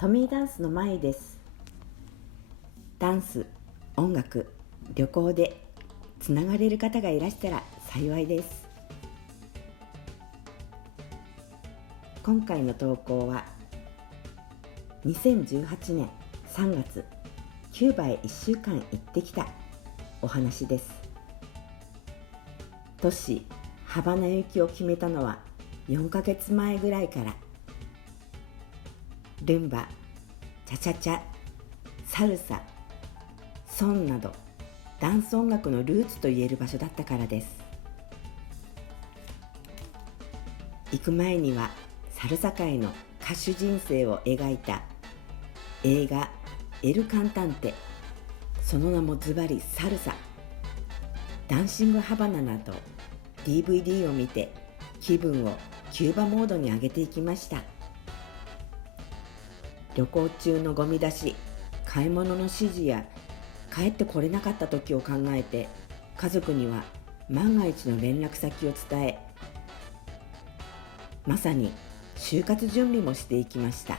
トミーダンスのまいです。ダンス、音楽、旅行でつながれる方がいらしたら幸いです。今回の投稿は2018年3月キューバへ1週間行ってきたお話です。都市ハバナ行きを決めたのは4ヶ月前ぐらいから。ルンバ、チャチャチャ、サルサ、ソンなどダンス音楽のルーツといえる場所だったからです。行く前にはサルサ界の歌手人生を描いた映画エル・カンタンテ、その名もズバリサルサ、ダンシング・ハバナなど DVD を見て気分をキューバモードに上げていきました。旅行中のゴミ出し、買い物の指示や帰ってこれなかった時を考えて、家族には万が一の連絡先を伝え、まさに就活準備もしていきました。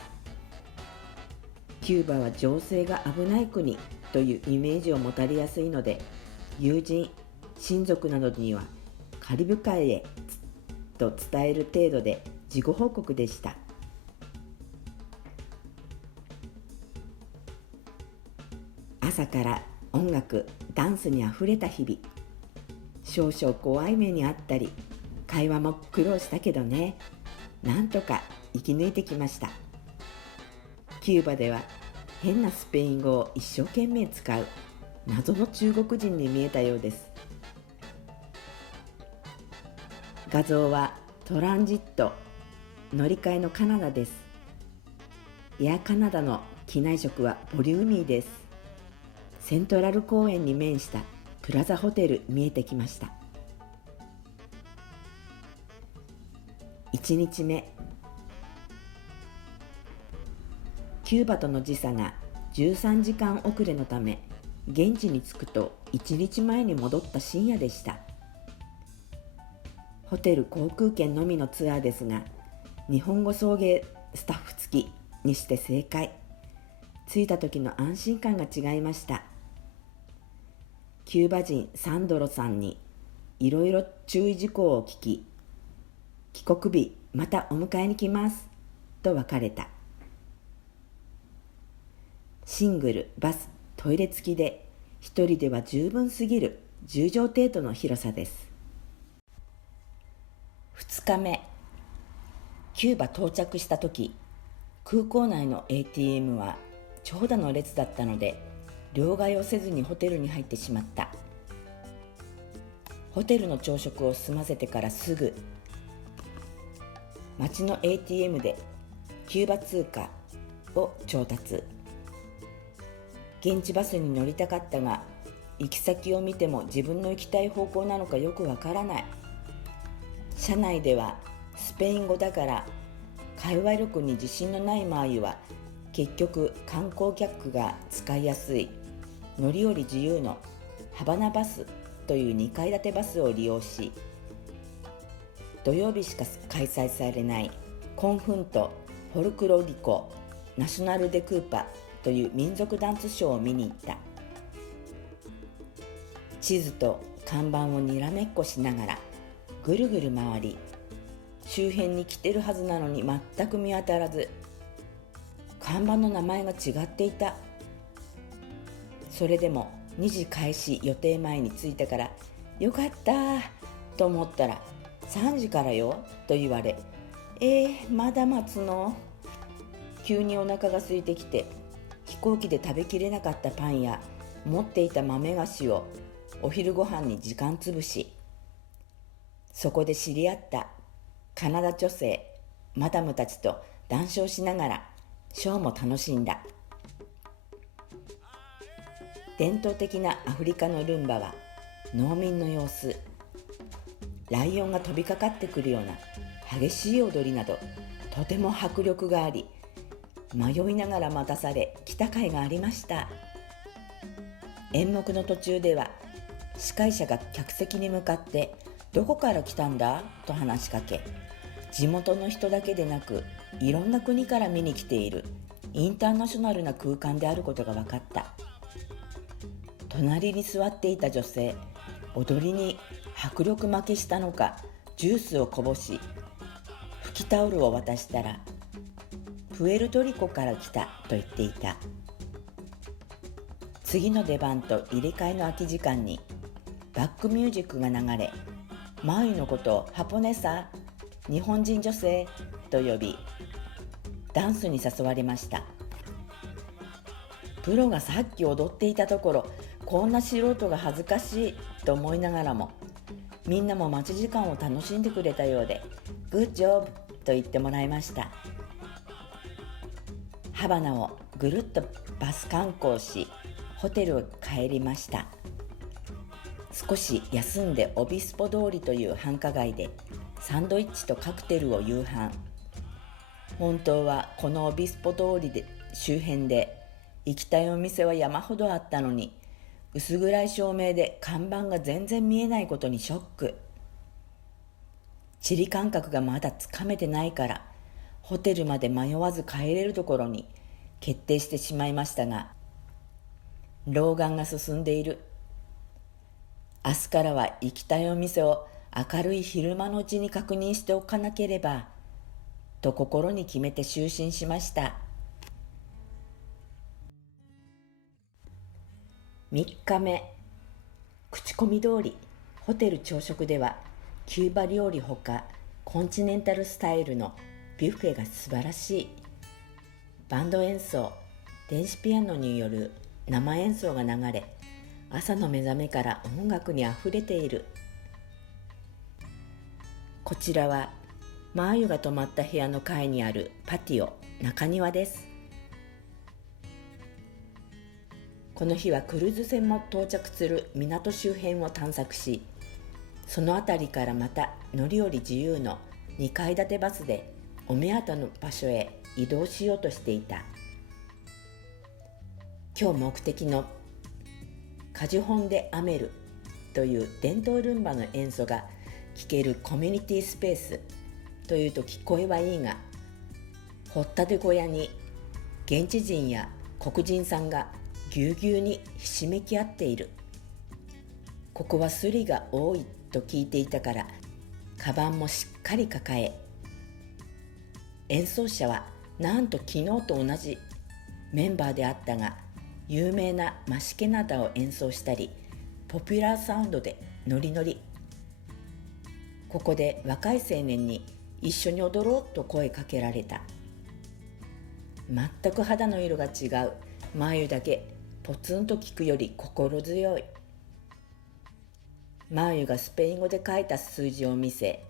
キューバは情勢が危ない国というイメージを持たれやすいので、友人、親族などにはカリブ海へと伝える程度で事後報告でした。朝から音楽、ダンスにあふれた日々。少々怖い目にあったり、会話も苦労したけどね、なんとか生き抜いてきました。キューバでは変なスペイン語を一生懸命使う謎の中国人に見えたようです。画像はトランジット、乗り換えのカナダです。エアカナダの機内食はボリューミーです。セントラル公園に面したプラザホテル見えてきました。1日目、キューバとの時差が13時間遅れのため、現地に着くと1日前に戻った深夜でした。ホテル航空券のみのツアーですが、日本語送迎スタッフ付きにして正解。着いた時の安心感が違いました。キューバ人サンドロさんにいろいろ注意事項を聞き、帰国日またお迎えに来ますと別れた。シングル、バス、トイレ付きで一人では十分すぎる10畳程度の広さです。2日目、キューバ到着した時、空港内の ATM は長蛇の列だったので、両替をせずにホテルに入ってしまった。ホテルの朝食を済ませてからすぐ、街の ATM でキューバ通貨を調達。現地バスに乗りたかったが、行き先を見ても自分の行きたい方向なのかよくわからない。車内ではスペイン語だから会話力に自信のない場合は、結局観光客が使いやすい乗り降り自由のハバナバスという2階建てバスを利用し、土曜日しか開催されないコンフント・フォルクロリコ・ナショナル・デ・クーパという民族ダンスショーを見に行った。地図と看板をにらめっこしながらぐるぐる回り、周辺に来てるはずなのに全く見当たらず、看板の名前が違っていた。それでも2時開始予定前に着いたからよかったと思ったら、3時からよと言われ、まだ待つの？急にお腹が空いてきて、飛行機で食べきれなかったパンや持っていた豆菓子をお昼ご飯に時間つぶし、そこで知り合ったカナダ女性マダムたちと談笑しながらショーも楽しんだ。伝統的なアフリカのルンバは農民の様子、ライオンが飛びかかってくるような激しい踊りなど、とても迫力があり、迷いながら待たされ来た甲斐がありました。演目の途中では司会者が客席に向かって、どこから来たんだと話しかけ、地元の人だけでなくいろんな国から見に来ているインターナショナルな空間であることが分かった。隣に座っていた女性、踊りに迫力負けしたのかジュースをこぼし、拭きタオルを渡したら、プエルトリコから来たと言っていた。次の出番と入れ替えの空き時間にバックミュージックが流れ、マユのことをハポネサ、日本人女性と呼び、ダンスに誘われました。プロがさっき踊っていたところ、こんな素人が恥ずかしいと思いながらも、みんなも待ち時間を楽しんでくれたようで、グッジョブと言ってもらいました。ハバナをぐるっとバス観光し、ホテルへ帰りました。少し休んでオビスポ通りという繁華街でサンドイッチとカクテルを夕飯。本当はこのオビスポ通りで周辺で行きたいお店は山ほどあったのに、薄暗い照明で看板が全然見えないことにショック。地理感覚がまだつかめてないから、ホテルまで迷わず帰れるところに決定してしまいましたが、老眼が進んでいる。明日からは行きたいお店を明るい昼間のうちに確認しておかなければ、と心に決めて就寝しました。3日目、口コミ通り、ホテル朝食では、キューバ料理ほか、コンチネンタルスタイルのビュッフェが素晴らしい。バンド演奏、電子ピアノによる生演奏が流れ、朝の目覚めから音楽にあふれている。こちらはマーユが泊まった部屋の階にあるパティオ、中庭です。この日はクルーズ船も到着する港周辺を探索し、その辺りからまた乗り降り自由の2階建てバスでお目当ての場所へ移動しようとしていた。今日目的のカジュホン・デ・アメルという伝統ルンバの演奏が聴けるコミュニティスペースというと聞こえはいいが、掘ったて小屋に現地人や黒人さんがぎゅうぎゅうにひしめき合っている。ここはスリが多いと聞いていたから、カバンもしっかり抱え、演奏者はなんと昨日と同じメンバーであったが、有名なマシケナダを演奏したり、ポピュラーサウンドでノリノリ。ここで若い青年に一緒に踊ろうと声かけられた。全く肌の色が違う眉だけポツンと聞くより心強い。眉がスペイン語で書いた数字を見せ、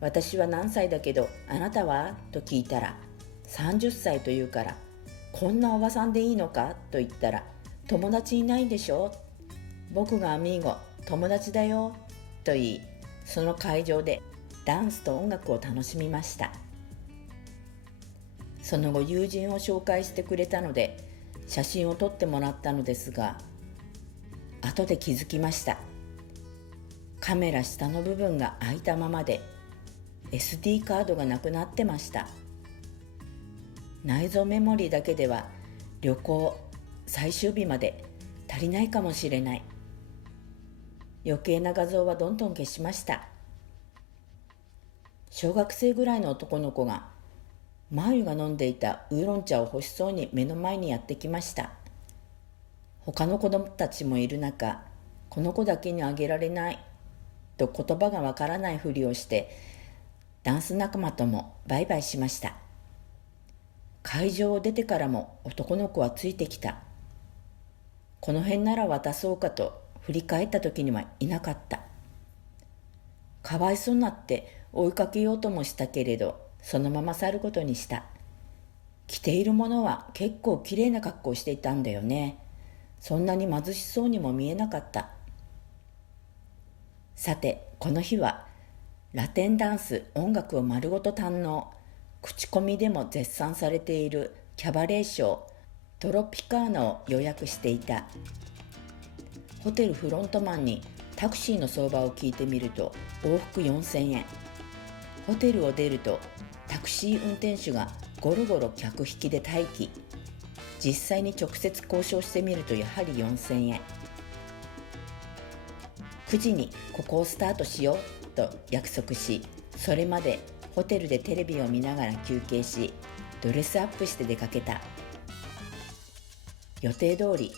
私は何歳だけどあなたはと聞いたら、30歳と言うから、こんなおばさんでいいのかと言ったら、友達いないんでしょ、僕がアミーゴ、友達だよと言い、その会場でダンスと音楽を楽しみました。その後友人を紹介してくれたので写真を撮ってもらったのですが、後で気づきました。カメラ下の部分が開いたままで SD カードがなくなってました。内蔵メモリーだけでは旅行最終日まで足りないかもしれない。余計な画像はどんどん消しました。小学生ぐらいの男の子がマユが飲んでいたウーロン茶を欲しそうに目の前にやってきました。他の子供たちもいる中、この子だけにあげられないと言葉がわからないふりをしてダンス仲間ともバイバイしました。会場を出てからも男の子はついてきた。この辺なら渡そうかと振り返った時にはいなかった。かわいそうになって追いかけようともしたけれど、そのまま去ることにした。着ているものは結構きれいな格好をしていたんだよね。そんなに貧しそうにも見えなかった。さて、この日はラテンダンス、音楽を丸ごと堪能、口コミでも絶賛されているキャバレーショートロピカーナを予約していた。ホテルフロントマンにタクシーの相場を聞いてみると往復4000円。ホテルを出るとタクシー運転手がゴロゴロ客引きで待機。実際に直接交渉してみるとやはり4000円。9時にここをスタートしようと約束し、それまでホテルでテレビを見ながら休憩し、ドレスアップして出かけた。予定通り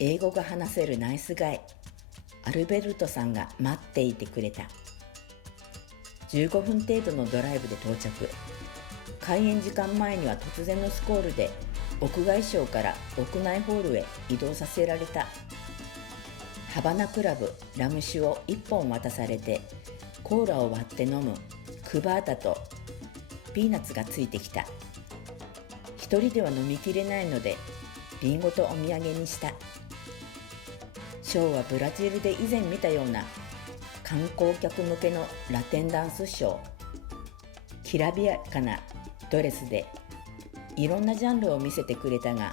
英語が話せるナイスガイアルベルトさんが待っていてくれた。15分程度のドライブで到着。開演時間前には突然のスコールで屋外ショーから屋内ホールへ移動させられた。ハバナクラブラム酒を1本渡されて、コーラを割って飲むクバータとピーナッツがついてきた。一人では飲みきれないのでリンゴとお土産にした。ショーはブラジルで以前見たような観光客向けのラテンダンスショー。きらびやかなドレスでいろんなジャンルを見せてくれたが、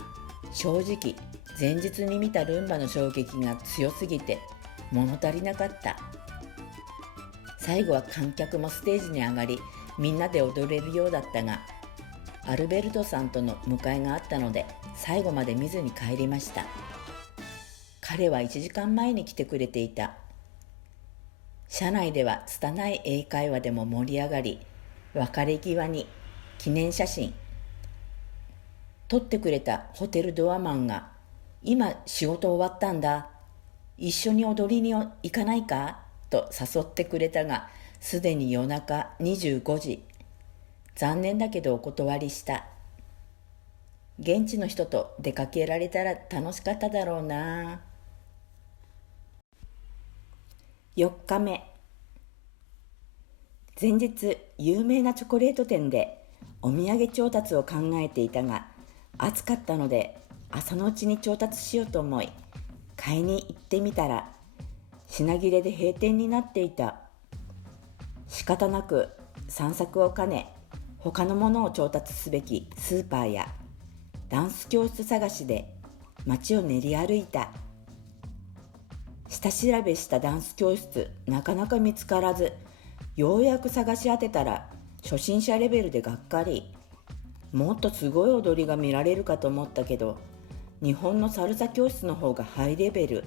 正直前日に見たルンバの衝撃が強すぎて物足りなかった。最後は観客もステージに上がり、みんなで踊れるようだったが、アルベルトさんとの迎えがあったので最後まで見ずに帰りました。彼は1時間前に来てくれていた。車内では拙い英会話でも盛り上がり、別れ際に記念写真撮ってくれたホテルドアマンが、今仕事終わったんだ、一緒に踊りに行かないかと誘ってくれたが、すでに夜中25時。残念だけどお断りした。現地の人と出かけられたら楽しかっただろうな。4日目。前日有名なチョコレート店でお土産調達を考えていたが、暑かったので朝のうちに調達しようと思い買いに行ってみたら、品切れで閉店になっていた。仕方なく散策を兼ね、他のものを調達すべきスーパーやダンス教室探しで街を練り歩いた。下調べしたダンス教室なかなか見つからず、ようやく探し当てたら初心者レベルでがっかり。もっとすごい踊りが見られるかと思ったけど、日本のサルサ教室の方がハイレベル。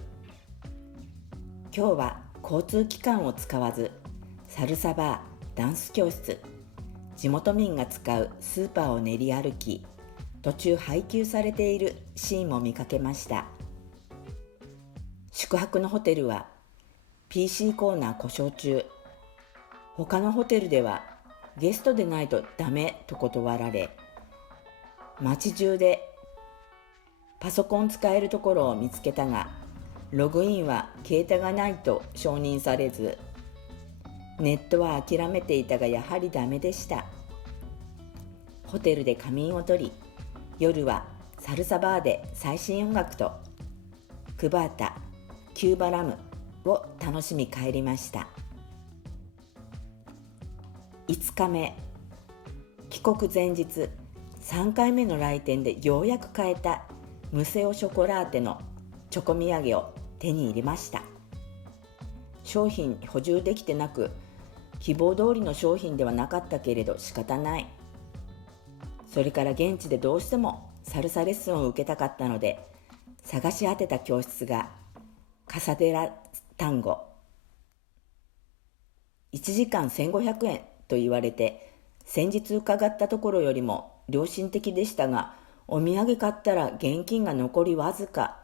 今日は交通機関を使わず、サルサバー、ダンス教室、地元民が使うスーパーを練り歩き、途中配給されているシーンも見かけました。宿泊のホテルは PC コーナー故障中。他のホテルではゲストでないとダメと断られ、街中でパソコン使えるところを見つけたが、ログインは携帯がないと承認されず、ネットは諦めていたがやはりダメでした。ホテルで仮眠を取り、夜はサルサバーで最新音楽とクバータ、キューバラムを楽しみ帰りました。5日目。帰国前日3回目の来店でようやく買えたムセオショコラーテのチョコ土産を手に入れました。商品補充できてなく、希望通りの商品ではなかったけれど仕方ない。それから現地でどうしてもサルサレッスンを受けたかったので、探し当てた教室がカサデラ単語。1時間1500円と言われて、先日伺ったところよりも良心的でしたが、お土産買ったら現金が残りわずか。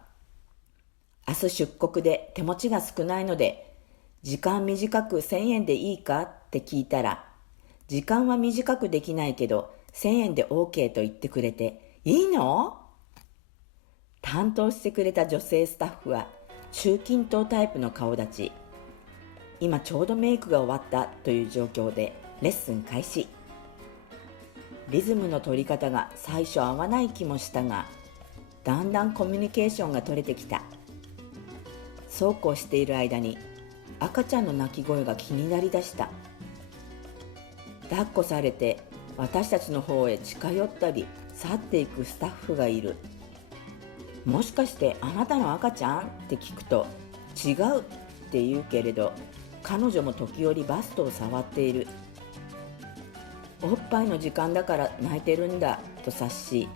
明日出国で手持ちが少ないので、時間短く1000円でいいかって聞いたら、時間は短くできないけど1000円で OK と言ってくれて、いいの？担当してくれた女性スタッフは中近東タイプの顔立ち。今ちょうどメイクが終わったという状況でレッスン開始。リズムの取り方が最初合わない気もしたが、だんだんコミュニケーションが取れてきた。そうこうしている間に赤ちゃんの泣き声が気になりだした。抱っこされて私たちの方へ近寄ったり去っていくスタッフがいる。もしかしてあなたの赤ちゃんって聞くと、違うって言うけれど、彼女も時折バストを触っている。おっぱいの時間だから泣いてるんだと察し、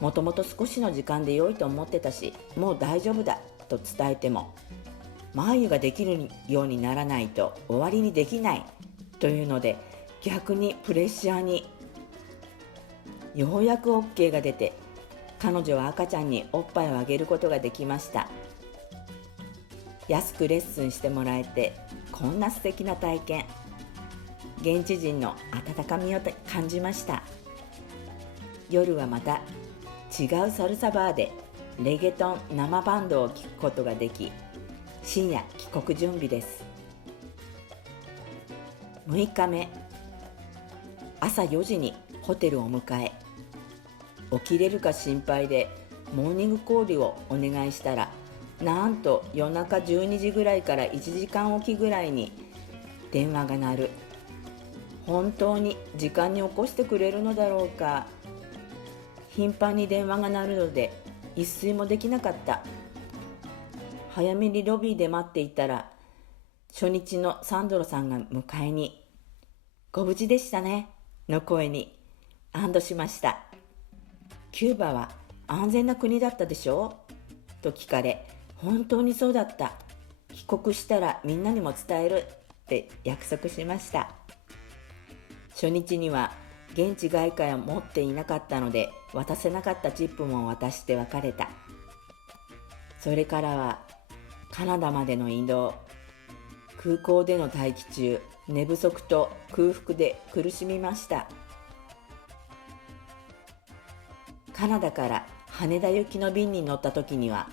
もともと少しの時間で良いと思ってたし、もう大丈夫だと伝えても、眉ができるようにならないと終わりにできないというので、逆にプレッシャーに。ようやく OK が出て、彼女は赤ちゃんにおっぱいをあげることができました。安くレッスンしてもらえて、こんな素敵な体験、現地人の温かみを感じました。夜はまた違うサルサバーでレゲトン生バンドを聴くことができ、深夜帰国準備です。6日目、朝4時にホテルを迎え、起きれるか心配でモーニングコールをお願いしたら、なんと夜中12時ぐらいから1時間おきぐらいに電話が鳴る。本当に時間に起こしてくれるのだろうか。頻繁に電話が鳴るので一睡もできなかった。早めにロビーで待っていたら、初日のサンドロさんが迎えに、ご無事でしたねの声に安堵しました。キューバは安全な国だったでしょうと聞かれ、本当にそうだった。帰国したらみんなにも伝えるって約束しました。初日には現地外貨を持っていなかったので、渡せなかったチップも渡して別れた。それからはカナダまでの移動、空港での待機中、寝不足と空腹で苦しみました。カナダから羽田行きの便に乗った時には、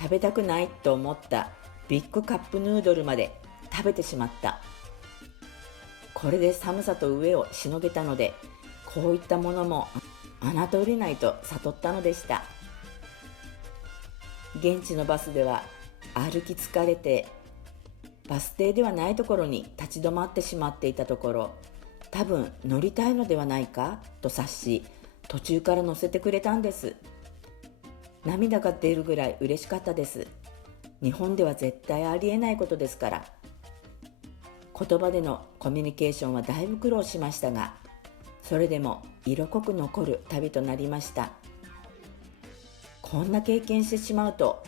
食べたくないと思ったビッグカップヌードルまで食べてしまった。これで寒さと飢えをしのげたので、こういったものも侮れないと悟ったのでした。現地のバスでは歩き疲れて、バス停ではないところに立ち止まってしまっていたところ、多分乗りたいのではないかと察し、途中から乗せてくれたんです。涙が出るぐらい嬉しかったです。日本では絶対ありえないことですから。言葉でのコミュニケーションはだいぶ苦労しましたが、それでも色濃く残る旅となりました。こんな経験してしまうと、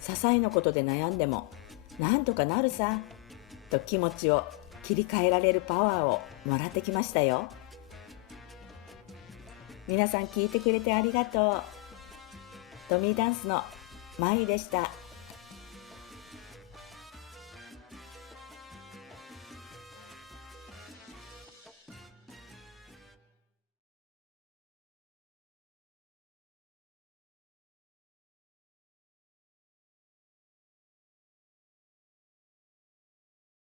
些細なことで悩んでもなんとかなるさと気持ちを切り替えられるパワーをもらってきましたよ。皆さん聞いてくれてありがとう。トミーダンスのまゆでした。